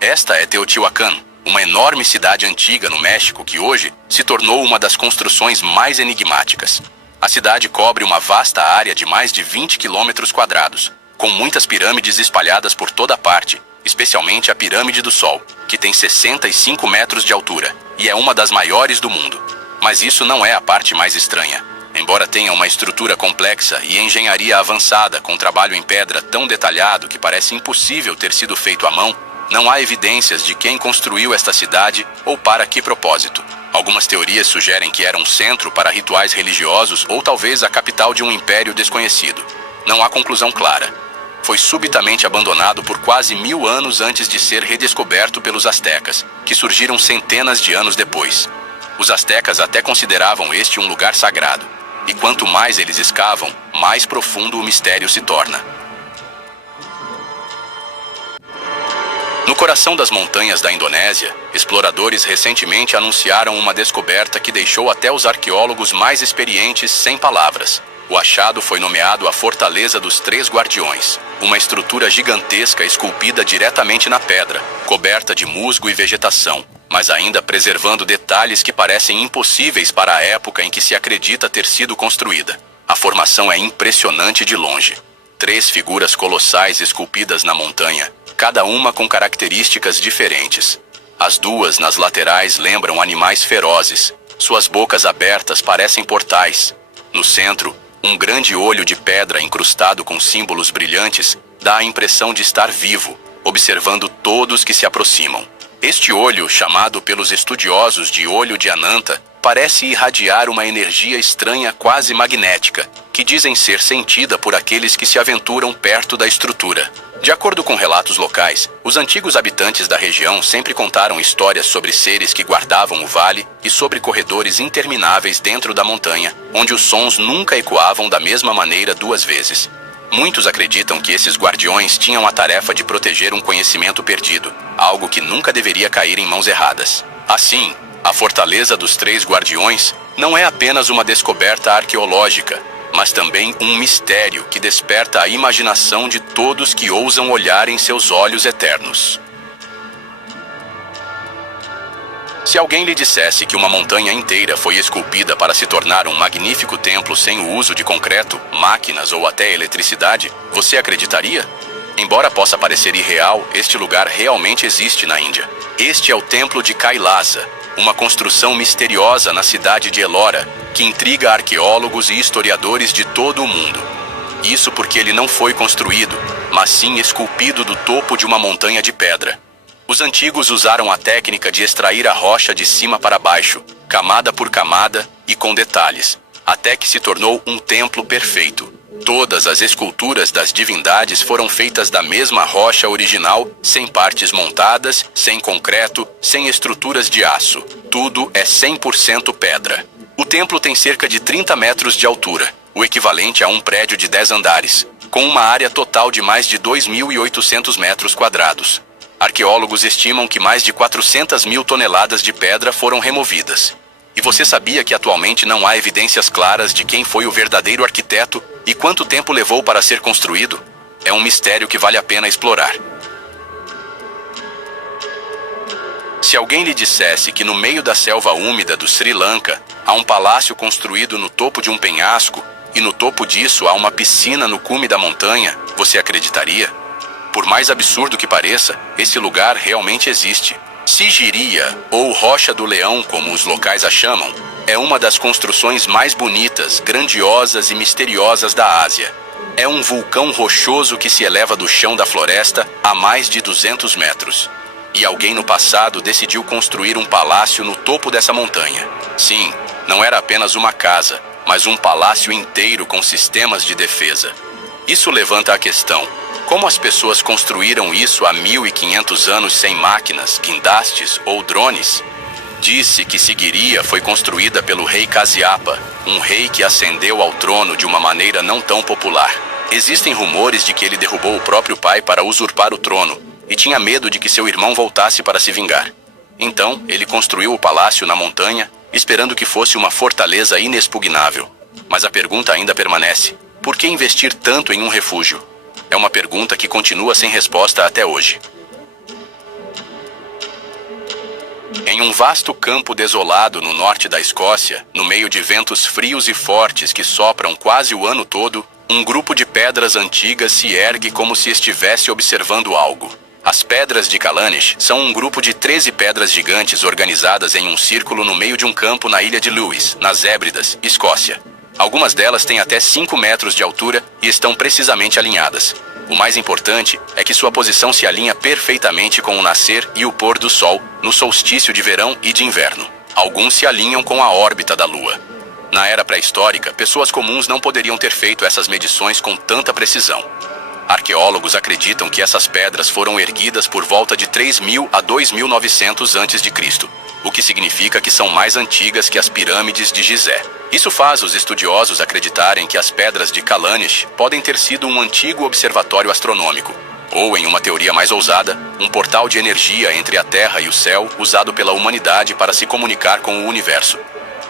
Esta é Teotihuacan, uma enorme cidade antiga no México que hoje se tornou uma das construções mais enigmáticas. A cidade cobre uma vasta área de mais de 20 quilômetros quadrados, com muitas pirâmides espalhadas por toda parte, especialmente a Pirâmide do Sol, que tem 65 metros de altura e é uma das maiores do mundo. Mas isso não é a parte mais estranha. Embora tenha uma estrutura complexa e engenharia avançada com trabalho em pedra tão detalhado que parece impossível ter sido feito à mão, não há evidências de quem construiu esta cidade ou para que propósito. Algumas teorias sugerem que era um centro para rituais religiosos ou talvez a capital de um império desconhecido. Não há conclusão clara. Foi subitamente abandonado por quase 1000 anos antes de ser redescoberto pelos astecas, que surgiram centenas de anos depois. Os astecas até consideravam este um lugar sagrado, e quanto mais eles escavam, mais profundo o mistério se torna. No coração das montanhas da Indonésia, exploradores recentemente anunciaram uma descoberta que deixou até os arqueólogos mais experientes sem palavras. O achado foi nomeado a Fortaleza dos Três Guardiões, uma estrutura gigantesca esculpida diretamente na pedra, coberta de musgo e vegetação, mas ainda preservando detalhes que parecem impossíveis para a época em que se acredita ter sido construída. A formação é impressionante de longe. 3 figuras colossais esculpidas na montanha, cada uma com características diferentes. As 2 nas laterais lembram animais ferozes. Suas bocas abertas parecem portais. No centro, um grande olho de pedra incrustado com símbolos brilhantes dá a impressão de estar vivo, observando todos que se aproximam. Este olho, chamado pelos estudiosos de olho de Ananta, parece irradiar uma energia estranha quase magnética, que dizem ser sentida por aqueles que se aventuram perto da estrutura. De acordo com relatos locais, os antigos habitantes da região sempre contaram histórias sobre seres que guardavam o vale e sobre corredores intermináveis dentro da montanha, onde os sons nunca ecoavam da mesma maneira 2 vezes. Muitos acreditam que esses guardiões tinham a tarefa de proteger um conhecimento perdido, algo que nunca deveria cair em mãos erradas. Assim, a Fortaleza dos Três Guardiões não é apenas uma descoberta arqueológica, mas também um mistério que desperta a imaginação de todos que ousam olhar em seus olhos eternos. Se alguém lhe dissesse que uma montanha inteira foi esculpida para se tornar um magnífico templo sem o uso de concreto, máquinas ou até eletricidade, você acreditaria? Embora possa parecer irreal, este lugar realmente existe na Índia. Este é o Templo de Kailasa, uma construção misteriosa na cidade de Ellora, que intriga arqueólogos e historiadores de todo o mundo. Isso porque ele não foi construído, mas sim esculpido do topo de uma montanha de pedra. Os antigos usaram a técnica de extrair a rocha de cima para baixo, camada por camada e com detalhes, até que se tornou um templo perfeito. Todas as esculturas das divindades foram feitas da mesma rocha original, sem partes montadas, sem concreto, sem estruturas de aço. Tudo é 100% pedra. O templo tem cerca de 30 metros de altura, o equivalente a um prédio de 10 andares, com uma área total de mais de 2.800 metros quadrados. Arqueólogos estimam que mais de 400 mil toneladas de pedra foram removidas. E você sabia que atualmente não há evidências claras de quem foi o verdadeiro arquiteto e quanto tempo levou para ser construído? É um mistério que vale a pena explorar. Se alguém lhe dissesse que no meio da selva úmida do Sri Lanka há um palácio construído no topo de um penhasco e no topo disso há uma piscina no cume da montanha, você acreditaria? Por mais absurdo que pareça, esse lugar realmente existe. Sigiria, ou Rocha do Leão, como os locais a chamam, é uma das construções mais bonitas, grandiosas e misteriosas da Ásia. É um vulcão rochoso que se eleva do chão da floresta a mais de 200 metros. E alguém no passado decidiu construir um palácio no topo dessa montanha. Sim, não era apenas uma casa, mas um palácio inteiro com sistemas de defesa. Isso levanta a questão: como as pessoas construíram isso há 1500 anos sem máquinas, guindastes ou drones? Disse que Sigiriya foi construída pelo rei Kasyapa, um rei que ascendeu ao trono de uma maneira não tão popular. Existem rumores de que ele derrubou o próprio pai para usurpar o trono e tinha medo de que seu irmão voltasse para se vingar. Então, ele construiu o palácio na montanha, esperando que fosse uma fortaleza inexpugnável. Mas a pergunta ainda permanece: por que investir tanto em um refúgio? É uma pergunta que continua sem resposta até hoje. Em um vasto campo desolado no norte da Escócia, no meio de ventos frios e fortes que sopram quase o ano todo, um grupo de pedras antigas se ergue como se estivesse observando algo. As Pedras de Callanish são um grupo de 13 pedras gigantes organizadas em um círculo no meio de um campo na ilha de Lewis, nas Hébridas, Escócia. Algumas delas têm até 5 metros de altura e estão precisamente alinhadas. O mais importante é que sua posição se alinha perfeitamente com o nascer e o pôr do sol no solstício de verão e de inverno. Alguns se alinham com a órbita da Lua. Na era pré-histórica, pessoas comuns não poderiam ter feito essas medições com tanta precisão. Arqueólogos acreditam que essas pedras foram erguidas por volta de 3.000 a 2.900 a.C., o que significa que são mais antigas que as pirâmides de Gizé. Isso faz os estudiosos acreditarem que as Pedras de Callanish podem ter sido um antigo observatório astronômico, ou, em uma teoria mais ousada, um portal de energia entre a Terra e o céu usado pela humanidade para se comunicar com o universo.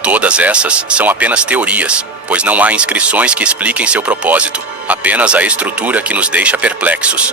Todas essas são apenas teorias, pois não há inscrições que expliquem seu propósito, apenas a estrutura que nos deixa perplexos.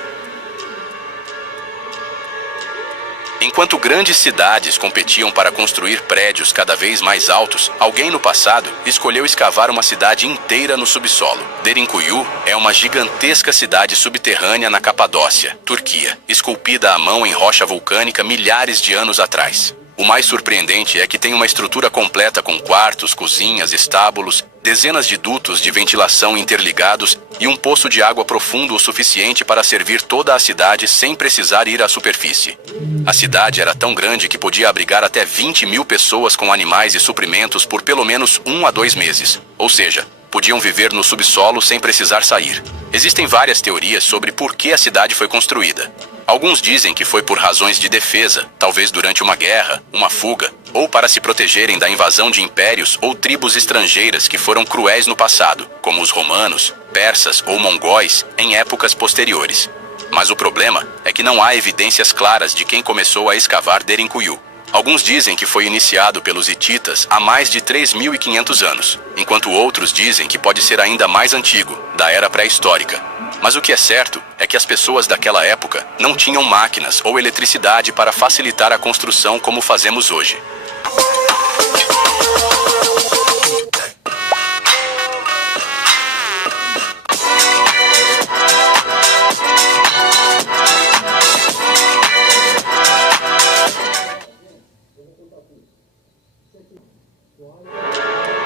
Enquanto grandes cidades competiam para construir prédios cada vez mais altos, alguém no passado escolheu escavar uma cidade inteira no subsolo. Derinkuyu é uma gigantesca cidade subterrânea na Capadócia, Turquia, esculpida à mão em rocha vulcânica milhares de anos atrás. O mais surpreendente é que tem uma estrutura completa com quartos, cozinhas, estábulos, dezenas de dutos de ventilação interligados e um poço de água profundo o suficiente para servir toda a cidade sem precisar ir à superfície. A cidade era tão grande que podia abrigar até 20.000 pessoas com animais e suprimentos por pelo menos 1 a 2 meses, ou seja, podiam viver no subsolo sem precisar sair. Existem várias teorias sobre por que a cidade foi construída. Alguns dizem que foi por razões de defesa, talvez durante uma guerra, uma fuga, ou para se protegerem da invasão de impérios ou tribos estrangeiras que foram cruéis no passado, como os romanos, persas ou mongóis, em épocas posteriores. Mas o problema é que não há evidências claras de quem começou a escavar Derinkuyu. Alguns dizem que foi iniciado pelos hititas há mais de 3.500 anos, enquanto outros dizem que pode ser ainda mais antigo, da era pré-histórica. Mas o que é certo é que as pessoas daquela época não tinham máquinas ou eletricidade para facilitar a construção como fazemos hoje.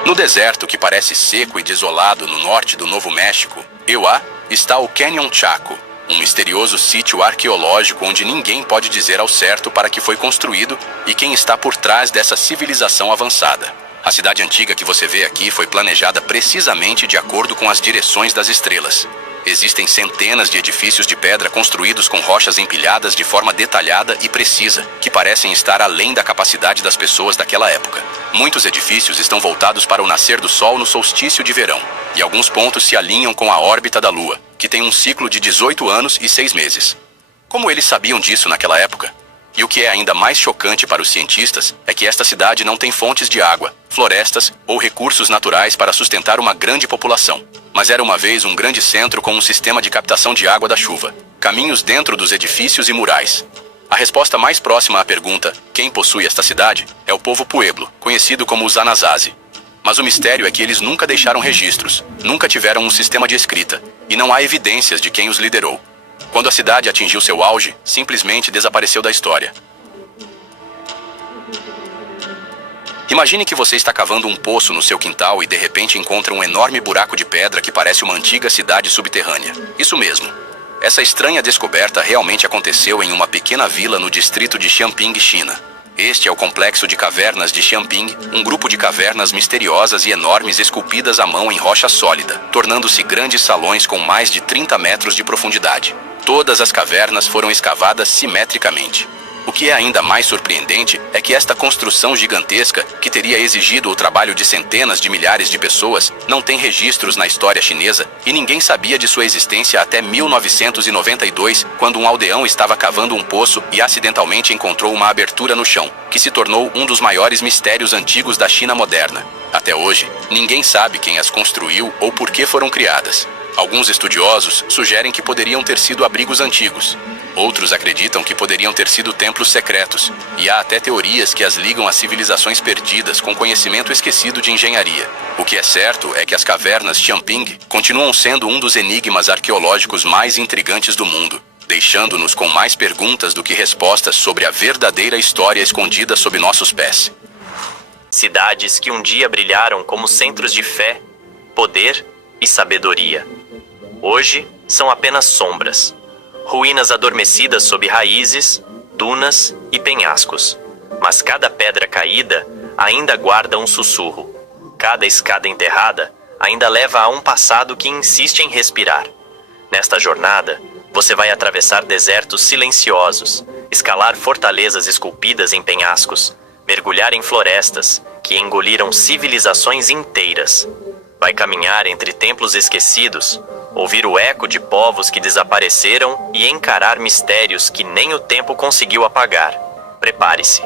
No deserto que parece seco e desolado no norte do Novo México, Ewa, está o Canyon Chaco, um misterioso sítio arqueológico onde ninguém pode dizer ao certo para que foi construído e quem está por trás dessa civilização avançada. A cidade antiga que você vê aqui foi planejada precisamente de acordo com as direções das estrelas. Existem centenas de edifícios de pedra construídos com rochas empilhadas de forma detalhada e precisa, que parecem estar além da capacidade das pessoas daquela época. Muitos edifícios estão voltados para o nascer do sol no solstício de verão, e alguns pontos se alinham com a órbita da Lua, que tem um ciclo de 18 anos e 6 meses. Como eles sabiam disso naquela época? E o que é ainda mais chocante para os cientistas é que esta cidade não tem fontes de água, florestas ou recursos naturais para sustentar uma grande população. Mas era uma vez um grande centro com um sistema de captação de água da chuva, caminhos dentro dos edifícios e murais. A resposta mais próxima à pergunta, quem possui esta cidade, é o povo Pueblo, conhecido como os Anasazi. Mas o mistério é que eles nunca deixaram registros, nunca tiveram um sistema de escrita, e não há evidências de quem os liderou. Quando a cidade atingiu seu auge, simplesmente desapareceu da história. Imagine que você está cavando um poço no seu quintal e de repente encontra um enorme buraco de pedra que parece uma antiga cidade subterrânea. Isso mesmo. Essa estranha descoberta realmente aconteceu em uma pequena vila no distrito de Xianping, China. Este é o complexo de cavernas de Xianping, um grupo de cavernas misteriosas e enormes esculpidas à mão em rocha sólida, tornando-se grandes salões com mais de 30 metros de profundidade. Todas as cavernas foram escavadas simetricamente. O que é ainda mais surpreendente é que esta construção gigantesca, que teria exigido o trabalho de centenas de milhares de pessoas, não tem registros na história chinesa e ninguém sabia de sua existência até 1992, quando um aldeão estava cavando um poço e acidentalmente encontrou uma abertura no chão, que se tornou um dos maiores mistérios antigos da China moderna. Até hoje, ninguém sabe quem as construiu ou por que foram criadas. Alguns estudiosos sugerem que poderiam ter sido abrigos antigos. Outros acreditam que poderiam ter sido templos secretos, e há até teorias que as ligam a civilizações perdidas com conhecimento esquecido de engenharia. O que é certo é que as cavernas Xiamping continuam sendo um dos enigmas arqueológicos mais intrigantes do mundo, deixando-nos com mais perguntas do que respostas sobre a verdadeira história escondida sob nossos pés. Cidades que um dia brilharam como centros de fé, poder e sabedoria. Hoje são apenas sombras, ruínas adormecidas sob raízes, dunas e penhascos. Mas cada pedra caída ainda guarda um sussurro. Cada escada enterrada ainda leva a um passado que insiste em respirar. Nesta jornada, você vai atravessar desertos silenciosos, escalar fortalezas esculpidas em penhascos, mergulhar em florestas que engoliram civilizações inteiras. Vai caminhar entre templos esquecidos, ouvir o eco de povos que desapareceram e encarar mistérios que nem o tempo conseguiu apagar. Prepare-se.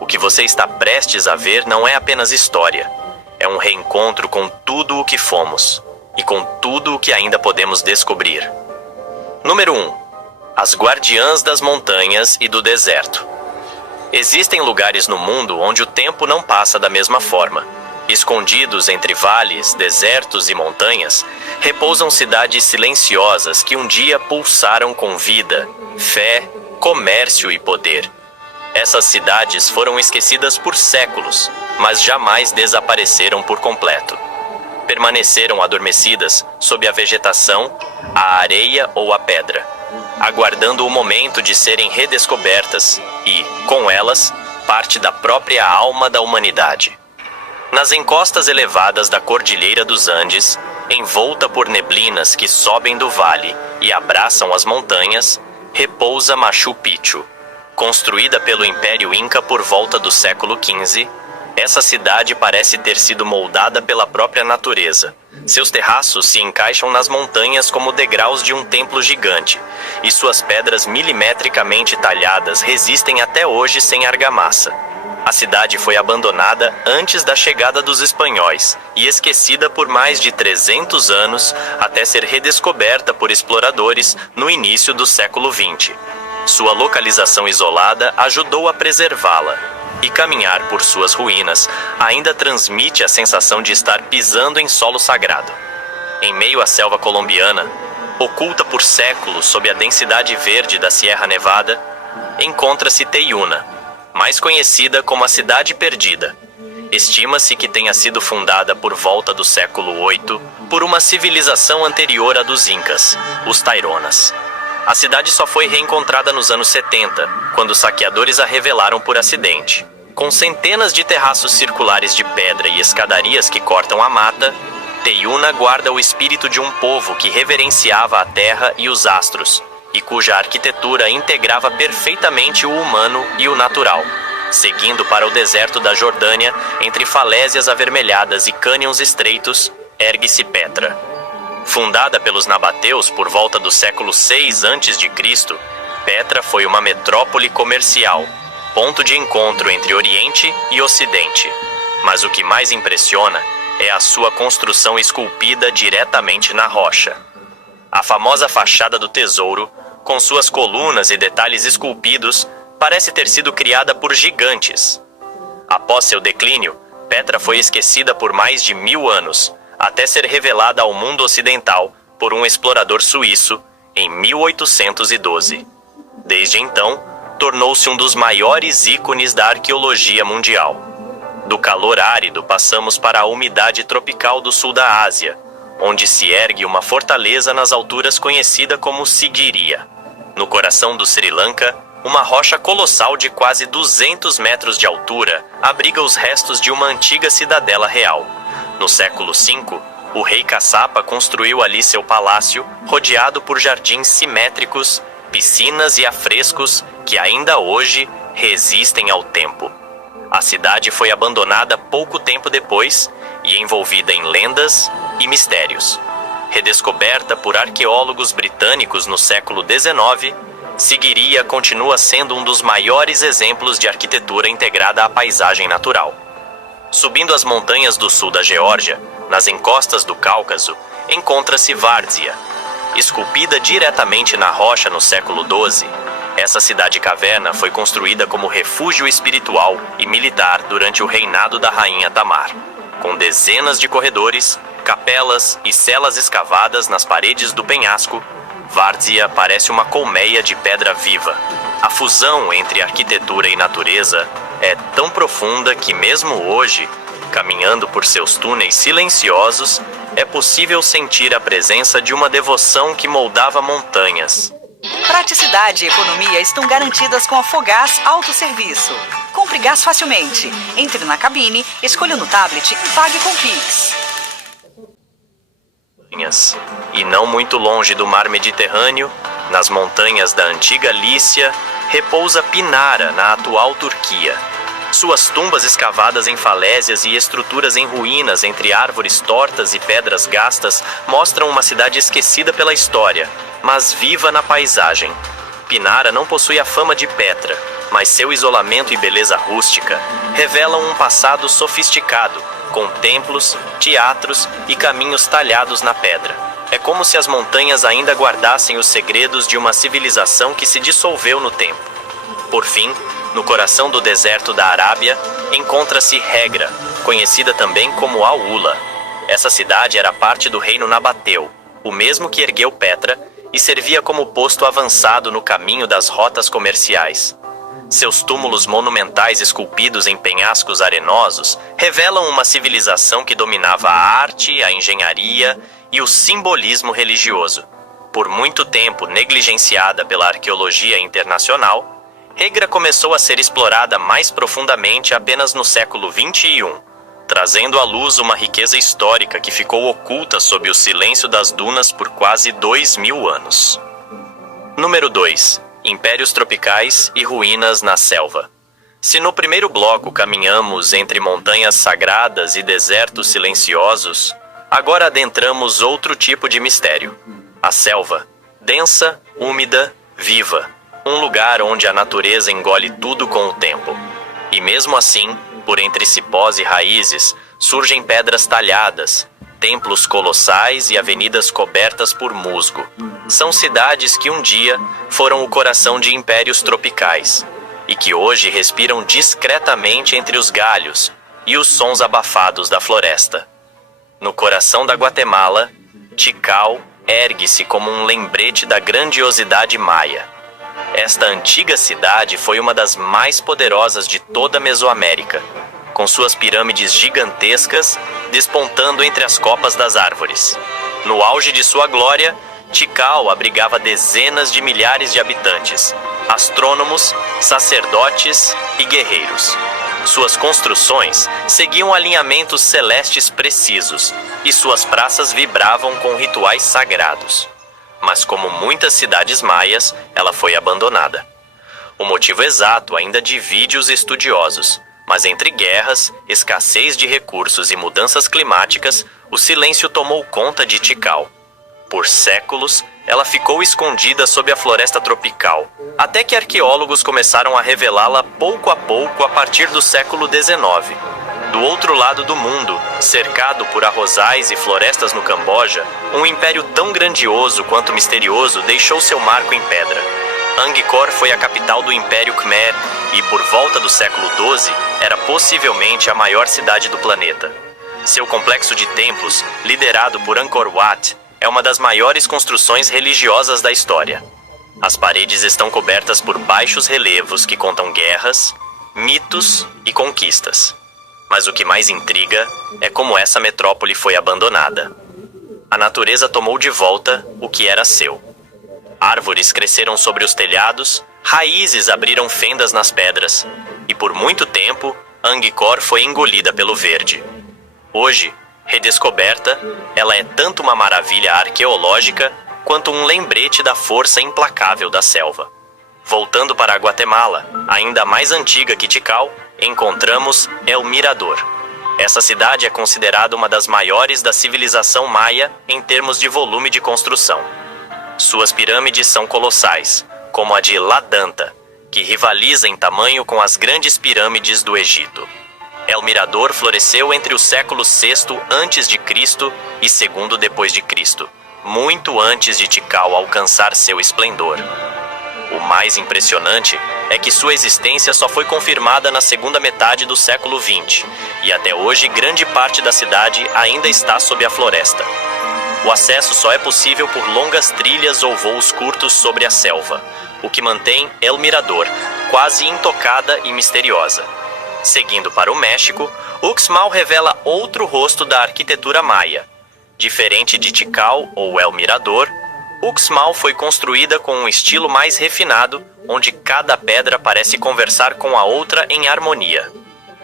O que você está prestes a ver não é apenas história. É um reencontro com tudo o que fomos e com tudo o que ainda podemos descobrir. Número 1. As guardiãs das montanhas e do deserto. Existem lugares no mundo onde o tempo não passa da mesma forma. Escondidos entre vales, desertos e montanhas, repousam cidades silenciosas que um dia pulsaram com vida, fé, comércio e poder. Essas cidades foram esquecidas por séculos, mas jamais desapareceram por completo. Permaneceram adormecidas sob a vegetação, a areia ou a pedra, aguardando o momento de serem redescobertas e, com elas, parte da própria alma da humanidade. Nas encostas elevadas da Cordilheira dos Andes, envolta por neblinas que sobem do vale e abraçam as montanhas, repousa Machu Picchu. Construída pelo Império Inca por volta do século XV, essa cidade parece ter sido moldada pela própria natureza. Seus terraços se encaixam nas montanhas como degraus de um templo gigante, e suas pedras milimetricamente talhadas resistem até hoje sem argamassa. A cidade foi abandonada antes da chegada dos espanhóis e esquecida por mais de 300 anos até ser redescoberta por exploradores no início do século XX. Sua localização isolada ajudou a preservá-la, e caminhar por suas ruínas ainda transmite a sensação de estar pisando em solo sagrado. Em meio à selva colombiana, oculta por séculos sob a densidade verde da Sierra Nevada, encontra-se Teyuna, mais conhecida como a Cidade Perdida. Estima-se que tenha sido fundada por volta do século VIII por uma civilização anterior à dos Incas, os Taironas. A cidade só foi reencontrada nos anos 70, quando saqueadores a revelaram por acidente. Com centenas de terraços circulares de pedra e escadarias que cortam a mata, Teyuna guarda o espírito de um povo que reverenciava a terra e os astros, e cuja arquitetura integrava perfeitamente o humano e o natural. Seguindo para o deserto da Jordânia, entre falésias avermelhadas e cânions estreitos, ergue-se Petra. Fundada pelos nabateus por volta do século VI a.C., Petra foi uma metrópole comercial, ponto de encontro entre Oriente e Ocidente. Mas o que mais impressiona é a sua construção esculpida diretamente na rocha. A famosa fachada do Tesouro, com suas colunas e detalhes esculpidos, parece ter sido criada por gigantes. Após seu declínio, Petra foi esquecida por mais de 1000 anos, até ser revelada ao mundo ocidental por um explorador suíço em 1812. Desde então, tornou-se um dos maiores ícones da arqueologia mundial. Do calor árido passamos para a umidade tropical do sul da Ásia, onde se ergue uma fortaleza nas alturas conhecida como Sigiriya. No coração do Sri Lanka, uma rocha colossal de quase 200 metros de altura abriga os restos de uma antiga cidadela real. No século V, o rei Kassapa construiu ali seu palácio, rodeado por jardins simétricos, piscinas e afrescos que ainda hoje resistem ao tempo. A cidade foi abandonada pouco tempo depois e envolvida em lendas e mistérios. Redescoberta por arqueólogos britânicos no século XIX, Sigiriya continua sendo um dos maiores exemplos de arquitetura integrada à paisagem natural. Subindo as montanhas do sul da Geórgia, nas encostas do Cáucaso, encontra-se Várzea. Esculpida diretamente na rocha no século XII, essa cidade-caverna foi construída como refúgio espiritual e militar durante o reinado da rainha Tamar, com dezenas de corredores, capelas e celas escavadas nas paredes do penhasco. Várzea parece uma colmeia de pedra viva. A fusão entre arquitetura e natureza é tão profunda que mesmo hoje, caminhando por seus túneis silenciosos, é possível sentir a presença de uma devoção que moldava montanhas. Praticidade e economia estão garantidas com a Fogás Autosserviço. Compre gás facilmente. Entre na cabine, escolha no tablet e pague com Pix. E não muito longe do mar Mediterrâneo, nas montanhas da antiga Lícia, repousa Pinara, na atual Turquia. Suas tumbas escavadas em falésias e estruturas em ruínas entre árvores tortas e pedras gastas mostram uma cidade esquecida pela história, mas viva na paisagem. Pinara não possui a fama de Petra, mas seu isolamento e beleza rústica revelam um passado sofisticado, com templos, teatros e caminhos talhados na pedra. É como se as montanhas ainda guardassem os segredos de uma civilização que se dissolveu no tempo. Por fim, no coração do deserto da Arábia, encontra-se Hegra, conhecida também como Aula. Essa cidade era parte do reino Nabateu, o mesmo que ergueu Petra, e servia como posto avançado no caminho das rotas comerciais. Seus túmulos monumentais esculpidos em penhascos arenosos revelam uma civilização que dominava a arte, a engenharia e o simbolismo religioso. Por muito tempo negligenciada pela arqueologia internacional, Hegra começou a ser explorada mais profundamente apenas no século XXI, trazendo à luz uma riqueza histórica que ficou oculta sob o silêncio das dunas por quase 2000 anos. Número 2. Impérios tropicais e ruínas na selva. Se no primeiro bloco caminhamos entre montanhas sagradas e desertos silenciosos, agora adentramos outro tipo de mistério. A selva, densa, úmida, viva. Um lugar onde a natureza engole tudo com o tempo. E mesmo assim, por entre cipós e raízes, surgem pedras talhadas, templos colossais e avenidas cobertas por musgo. São cidades que um dia foram o coração de impérios tropicais e que hoje respiram discretamente entre os galhos e os sons abafados da floresta. No coração da Guatemala, Tikal ergue-se como um lembrete da grandiosidade maia. Esta antiga cidade foi uma das mais poderosas de toda a Mesoamérica, com suas pirâmides gigantescas despontando entre as copas das árvores. No auge de sua glória, Tikal abrigava dezenas de milhares de habitantes, astrônomos, sacerdotes e guerreiros. Suas construções seguiam alinhamentos celestes precisos e suas praças vibravam com rituais sagrados. Mas como muitas cidades maias, ela foi abandonada. O motivo exato ainda divide os estudiosos, mas entre guerras, escassez de recursos e mudanças climáticas, o silêncio tomou conta de Tikal. Por séculos, ela ficou escondida sob a floresta tropical, até que arqueólogos começaram a revelá-la pouco a pouco a partir do século XIX. Do outro lado do mundo, cercado por arrozais e florestas no Camboja, um império tão grandioso quanto misterioso deixou seu marco em pedra. Angkor foi a capital do Império Khmer e, por volta do século XII, era possivelmente a maior cidade do planeta. Seu complexo de templos, liderado por Angkor Wat, é uma das maiores construções religiosas da história. As paredes estão cobertas por baixos relevos que contam guerras, mitos e conquistas. Mas o que mais intriga é como essa metrópole foi abandonada. A natureza tomou de volta o que era seu. Árvores cresceram sobre os telhados, raízes abriram fendas nas pedras, e por muito tempo, Angkor foi engolida pelo verde. Hoje, redescoberta, ela é tanto uma maravilha arqueológica quanto um lembrete da força implacável da selva. Voltando para a Guatemala, ainda mais antiga que Tikal, encontramos El Mirador. Essa cidade é considerada uma das maiores da civilização maia em termos de volume de construção. Suas pirâmides são colossais, como a de La Danta, que rivaliza em tamanho com as grandes pirâmides do Egito. El Mirador floresceu entre o século VI a.C. e II depois de Cristo, muito antes de Tikal alcançar seu esplendor. O mais impressionante é que sua existência só foi confirmada na segunda metade do século XX, e até hoje grande parte da cidade ainda está sob a floresta. O acesso só é possível por longas trilhas ou voos curtos sobre a selva, o que mantém El Mirador quase intocada e misteriosa. Seguindo para o México, Uxmal revela outro rosto da arquitetura maia. Diferente de Tikal ou El Mirador, Uxmal foi construída com um estilo mais refinado, onde cada pedra parece conversar com a outra em harmonia.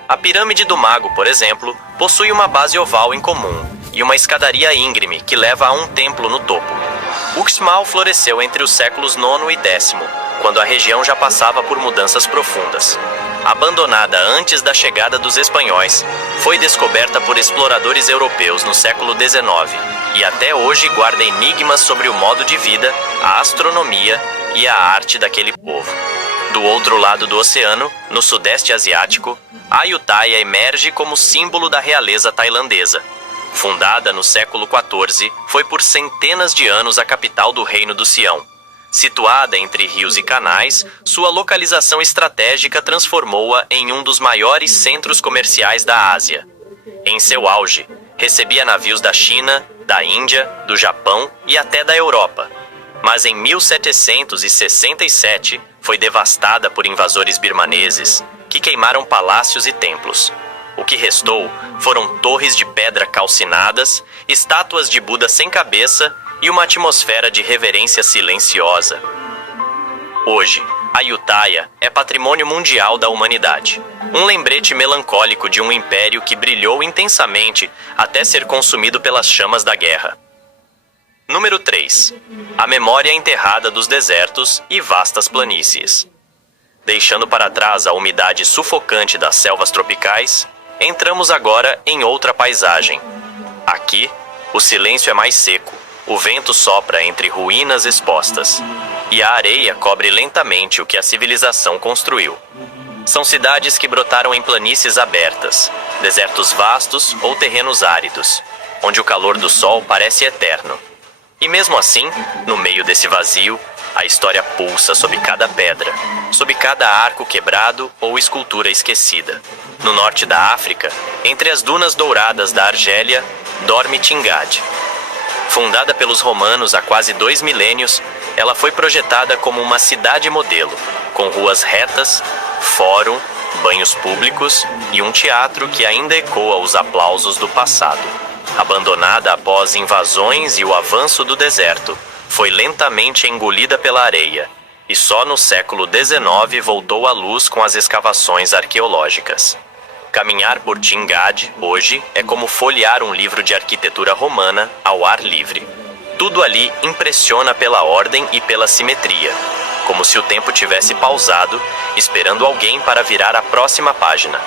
A Pirâmide do Mago, por exemplo, possui uma base oval em comum e uma escadaria íngreme que leva a um templo no topo. Uxmal floresceu entre os séculos IX e X, quando a região já passava por mudanças profundas. Abandonada antes da chegada dos espanhóis, foi descoberta por exploradores europeus no século XIX e até hoje guarda enigmas sobre o modo de vida, a astronomia e a arte daquele povo. Do outro lado do oceano, no Sudeste Asiático, Ayutthaya emerge como símbolo da realeza tailandesa. Fundada no século XIV, foi por centenas de anos a capital do Reino do Sião. Situada entre rios e canais, sua localização estratégica transformou-a em um dos maiores centros comerciais da Ásia. Em seu auge, recebia navios da China, da Índia, do Japão e até da Europa. Mas em 1767 foi devastada por invasores birmaneses, que queimaram palácios e templos. O que restou foram torres de pedra calcinadas, estátuas de Buda sem cabeça e uma atmosfera de reverência silenciosa. Hoje, Ayutthaya é patrimônio mundial da humanidade. Um lembrete melancólico de um império que brilhou intensamente até ser consumido pelas chamas da guerra. Número 3. A memória enterrada dos desertos e vastas planícies. Deixando para trás a umidade sufocante das selvas tropicais, entramos agora em outra paisagem. Aqui, o silêncio é mais seco. O vento sopra entre ruínas expostas, e a areia cobre lentamente o que a civilização construiu. São cidades que brotaram em planícies abertas, desertos vastos ou terrenos áridos, onde o calor do sol parece eterno. E mesmo assim, no meio desse vazio, a história pulsa sob cada pedra, sob cada arco quebrado ou escultura esquecida. No norte da África, entre as dunas douradas da Argélia, dorme Tingad. Fundada pelos romanos há quase 2 milênios, ela foi projetada como uma cidade modelo, com ruas retas, fórum, banhos públicos e um teatro que ainda ecoa os aplausos do passado. Abandonada após invasões e o avanço do deserto, foi lentamente engolida pela areia, e só no século XIX voltou à luz com as escavações arqueológicas. Caminhar por Tingad, hoje, é como folhear um livro de arquitetura romana ao ar livre. Tudo ali impressiona pela ordem e pela simetria, como se o tempo tivesse pausado, esperando alguém para virar a próxima página.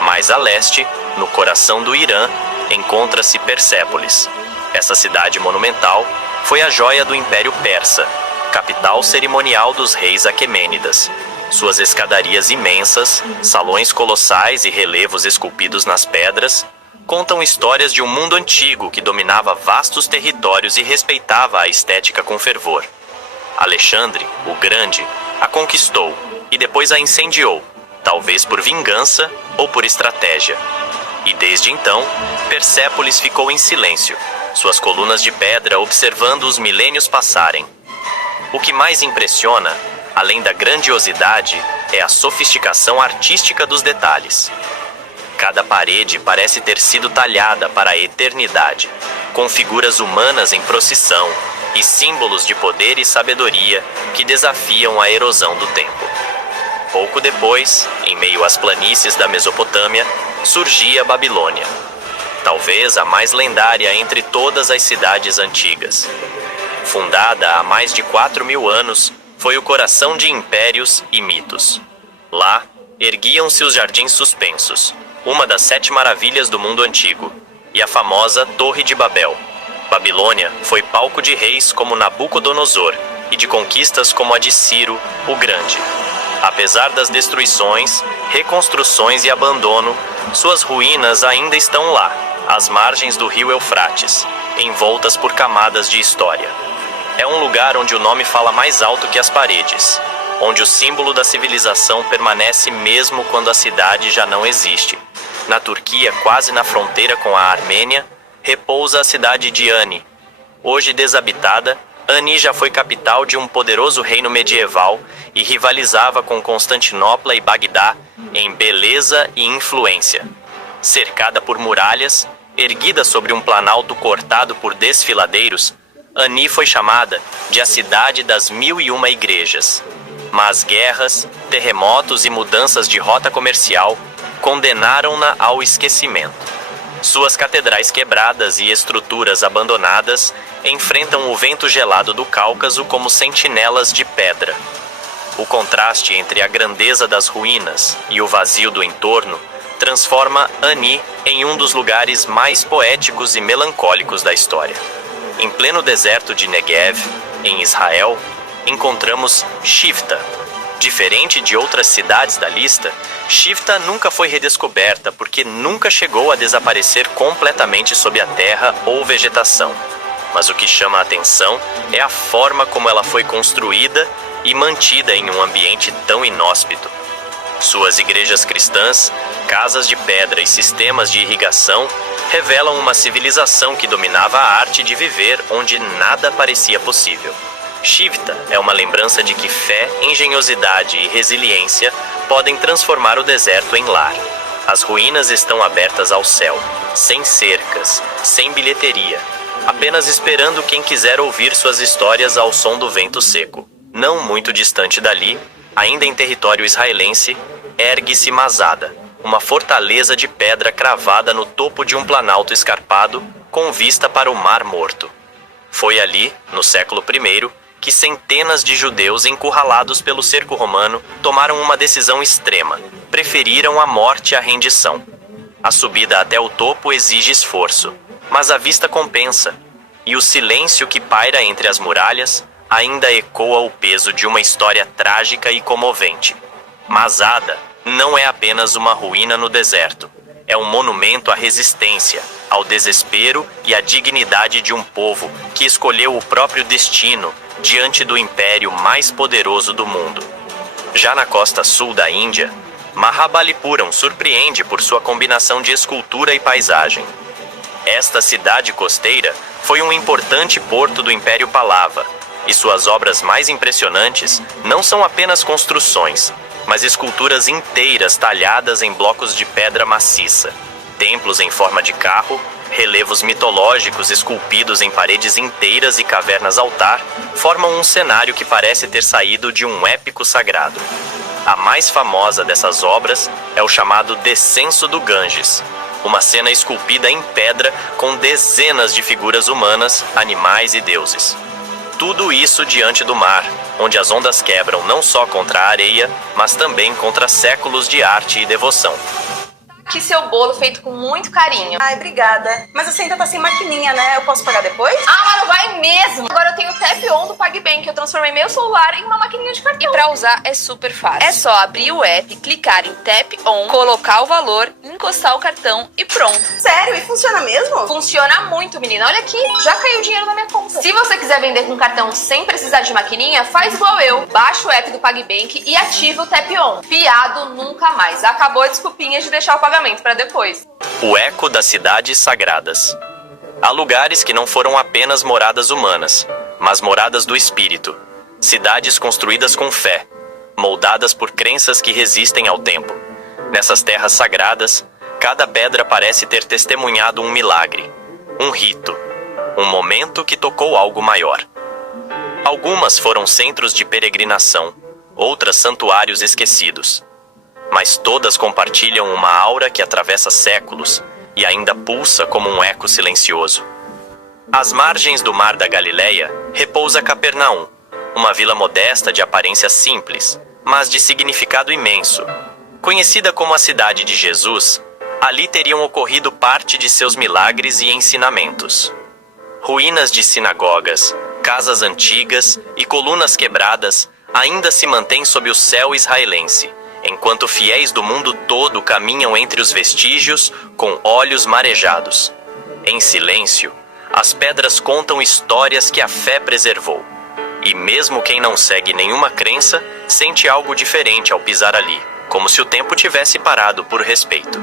Mais a leste, no coração do Irã, encontra-se Persépolis. Essa cidade monumental foi a joia do Império Persa, capital cerimonial dos reis aquemênidas. Suas escadarias imensas, salões colossais e relevos esculpidos nas pedras contam histórias de um mundo antigo que dominava vastos territórios e respeitava a estética com fervor. Alexandre, o Grande, a conquistou e depois a incendiou, talvez por vingança ou por estratégia. E desde então, Persépolis ficou em silêncio, suas colunas de pedra observando os milênios passarem. O que mais impressiona, além da grandiosidade, é a sofisticação artística dos detalhes. Cada parede parece ter sido talhada para a eternidade, com figuras humanas em procissão e símbolos de poder e sabedoria que desafiam a erosão do tempo. Pouco depois, em meio às planícies da Mesopotâmia, surgia a Babilônia, talvez a mais lendária entre todas as cidades antigas. Fundada há mais de 4.000 anos, foi o coração de impérios e mitos. Lá, erguiam-se os Jardins Suspensos, uma das 7 maravilhas do mundo antigo, e a famosa Torre de Babel. Babilônia foi palco de reis como Nabucodonosor e de conquistas como a de Ciro, o Grande. Apesar das destruições, reconstruções e abandono, suas ruínas ainda estão lá, às margens do rio Eufrates, envoltas por camadas de história. É um lugar onde o nome fala mais alto que as paredes, onde o símbolo da civilização permanece mesmo quando a cidade já não existe. Na Turquia, quase na fronteira com a Armênia, repousa a cidade de Ani. Hoje desabitada, Ani já foi capital de um poderoso reino medieval e rivalizava com Constantinopla e Bagdá em beleza e influência. Cercada por muralhas, erguida sobre um planalto cortado por desfiladeiros, Ani foi chamada de a cidade das 1001 igrejas. Mas guerras, terremotos e mudanças de rota comercial condenaram-na ao esquecimento. Suas catedrais quebradas e estruturas abandonadas enfrentam o vento gelado do Cáucaso como sentinelas de pedra. O contraste entre a grandeza das ruínas e o vazio do entorno transforma Ani em um dos lugares mais poéticos e melancólicos da história. Em pleno deserto de Negev, em Israel, encontramos Shifta. Diferente de outras cidades da lista, Shifta nunca foi redescoberta porque nunca chegou a desaparecer completamente sob a terra ou vegetação. Mas o que chama a atenção é a forma como ela foi construída e mantida em um ambiente tão inóspito. Suas igrejas cristãs, casas de pedra e sistemas de irrigação revelam uma civilização que dominava a arte de viver onde nada parecia possível. Shifta é uma lembrança de que fé, engenhosidade e resiliência podem transformar o deserto em lar. As ruínas estão abertas ao céu, sem cercas, sem bilheteria, apenas esperando quem quiser ouvir suas histórias ao som do vento seco. Não muito distante dali, ainda em território israelense, ergue-se Masada, uma fortaleza de pedra cravada no topo de um planalto escarpado com vista para o Mar Morto. Foi ali, no século I, que centenas de judeus encurralados pelo cerco romano tomaram uma decisão extrema. Preferiram a morte à rendição. A subida até o topo exige esforço, mas a vista compensa, e o silêncio que paira entre as muralhas ainda ecoa o peso de uma história trágica e comovente. Masada não é apenas uma ruína no deserto. É um monumento à resistência, ao desespero e à dignidade de um povo que escolheu o próprio destino diante do império mais poderoso do mundo. Já na costa sul da Índia, Mahabalipuram surpreende por sua combinação de escultura e paisagem. Esta cidade costeira foi um importante porto do Império Pallava, e suas obras mais impressionantes não são apenas construções, mas esculturas inteiras talhadas em blocos de pedra maciça, templos em forma de carro, relevos mitológicos esculpidos em paredes inteiras e cavernas-altar formam um cenário que parece ter saído de um épico sagrado. A mais famosa dessas obras é o chamado Descenso do Ganges, uma cena esculpida em pedra com dezenas de figuras humanas, animais e deuses. Tudo isso diante do mar, onde as ondas quebram não só contra a areia, mas também contra séculos de arte e devoção. Aqui seu bolo feito com muito carinho. Ai, obrigada. Mas você ainda tá sem maquininha, né? Eu posso pagar depois? Ah, mas não vai mesmo! Agora eu tenho o Tap On do PagBank. Eu transformei meu celular em uma maquininha de cartão. E pra usar é super fácil. É só abrir o app, clicar em Tap On, colocar o valor, encostar o cartão e pronto. Sério? E funciona mesmo? Funciona muito, menina. Olha aqui, já caiu dinheiro na minha conta. Se você quiser vender com cartão sem precisar de maquininha, faz igual eu. Baixa o app do PagBank e ativa o Tap On. Fiado nunca mais. Acabou a desculpinha de deixar o pagamento para depois. O eco das cidades sagradas. Há lugares que não foram apenas moradas humanas, mas moradas do espírito. Cidades construídas com fé, moldadas por crenças que resistem ao tempo. Nessas terras sagradas, cada pedra parece ter testemunhado um milagre, um rito, um momento que tocou algo maior. Algumas foram centros de peregrinação, outras santuários esquecidos. Mas todas compartilham uma aura que atravessa séculos e ainda pulsa como um eco silencioso. Às margens do Mar da Galileia repousa Capernaum, uma vila modesta de aparência simples, mas de significado imenso. Conhecida como a cidade de Jesus, ali teriam ocorrido parte de seus milagres e ensinamentos. Ruínas de sinagogas, casas antigas e colunas quebradas ainda se mantém sob o céu israelense, enquanto fiéis do mundo todo caminham entre os vestígios com olhos marejados. Em silêncio, as pedras contam histórias que a fé preservou. E mesmo quem não segue nenhuma crença, sente algo diferente ao pisar ali, como se o tempo tivesse parado por respeito.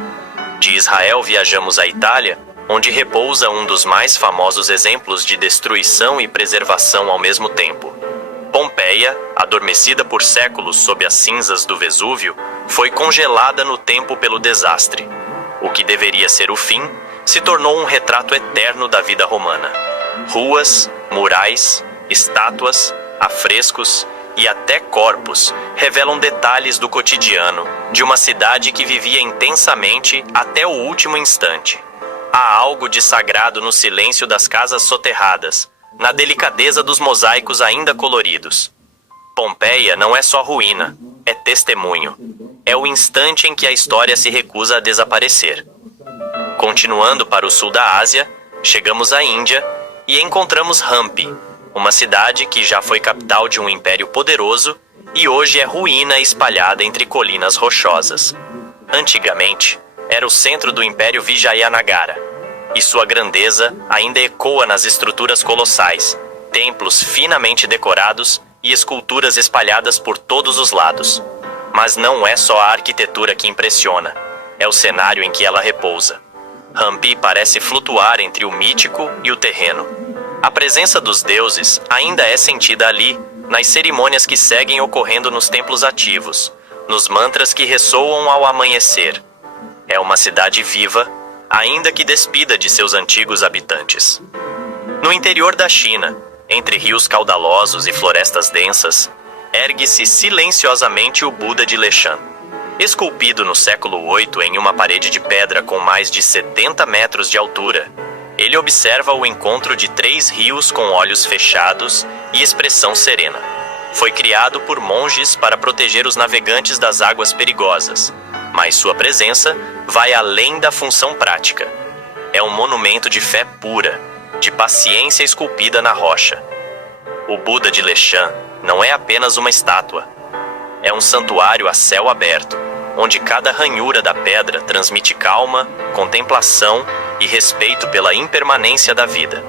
De Israel viajamos à Itália, onde repousa um dos mais famosos exemplos de destruição e preservação ao mesmo tempo. Pompeia, adormecida por séculos sob as cinzas do Vesúvio, foi congelada no tempo pelo desastre. O que deveria ser o fim, se tornou um retrato eterno da vida romana. Ruas, murais, estátuas, afrescos e até corpos revelam detalhes do cotidiano de uma cidade que vivia intensamente até o último instante. Há algo de sagrado no silêncio das casas soterradas, na delicadeza dos mosaicos ainda coloridos. Pompeia não é só ruína, é testemunho. É o instante em que a história se recusa a desaparecer. Continuando para o sul da Ásia, chegamos à Índia e encontramos Hampi, uma cidade que já foi capital de um império poderoso e hoje é ruína espalhada entre colinas rochosas. Antigamente, era o centro do Império Vijayanagara, e sua grandeza ainda ecoa nas estruturas colossais, templos finamente decorados e esculturas espalhadas por todos os lados. Mas não é só a arquitetura que impressiona, é o cenário em que ela repousa. Hampi parece flutuar entre o mítico e o terreno. A presença dos deuses ainda é sentida ali, nas cerimônias que seguem ocorrendo nos templos ativos, nos mantras que ressoam ao amanhecer. É uma cidade viva, ainda que despida de seus antigos habitantes. No interior da China, entre rios caudalosos e florestas densas, ergue-se silenciosamente o Buda de Leshan. Esculpido no século VIII em uma parede de pedra com mais de 70 metros de altura, ele observa o encontro de 3 rios com olhos fechados e expressão serena. Foi criado por monges para proteger os navegantes das águas perigosas, mas sua presença vai além da função prática. É um monumento de fé pura, de paciência esculpida na rocha. O Buda de Leshan não é apenas uma estátua. É um santuário a céu aberto, onde cada ranhura da pedra transmite calma, contemplação e respeito pela impermanência da vida.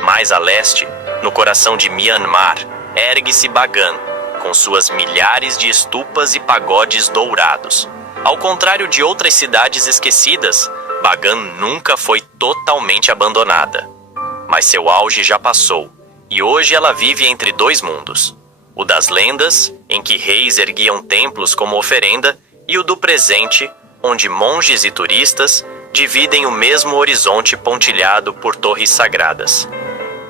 Mais a leste, no coração de Myanmar, ergue-se Bagan, com suas milhares de estupas e pagodes dourados. Ao contrário de outras cidades esquecidas, Bagan nunca foi totalmente abandonada. Mas seu auge já passou, e hoje ela vive entre 2 mundos. O das lendas, em que reis erguiam templos como oferenda, e o do presente, onde monges e turistas dividem o mesmo horizonte pontilhado por torres sagradas.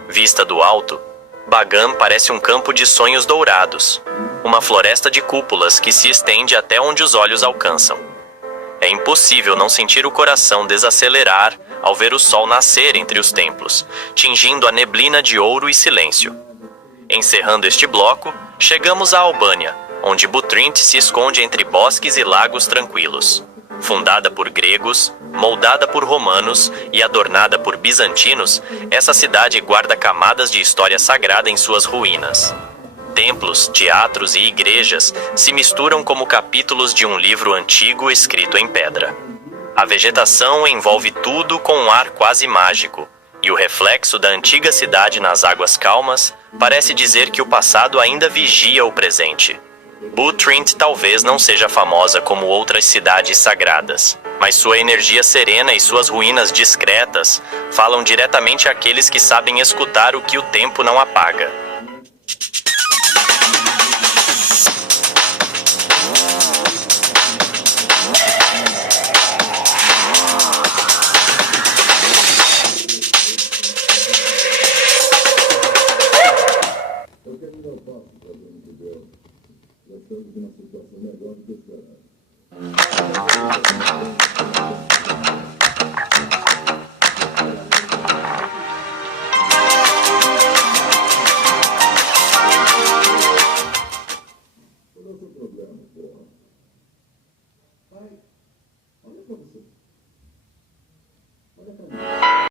Vista do alto, Bagan parece um campo de sonhos dourados, uma floresta de cúpulas que se estende até onde os olhos alcançam. É impossível não sentir o coração desacelerar ao ver o sol nascer entre os templos, tingindo a neblina de ouro e silêncio. Encerrando este bloco, chegamos à Albânia, onde Butrint se esconde entre bosques e lagos tranquilos. Fundada por gregos, moldada por romanos e adornada por bizantinos, essa cidade guarda camadas de história sagrada em suas ruínas. Templos, teatros e igrejas se misturam como capítulos de um livro antigo escrito em pedra. A vegetação envolve tudo com um ar quase mágico, e o reflexo da antiga cidade nas águas calmas parece dizer que o passado ainda vigia o presente. Butrint talvez não seja famosa como outras cidades sagradas, mas sua energia serena e suas ruínas discretas falam diretamente àqueles que sabem escutar o que o tempo não apaga. Estamos numa situação melhor do que esperava.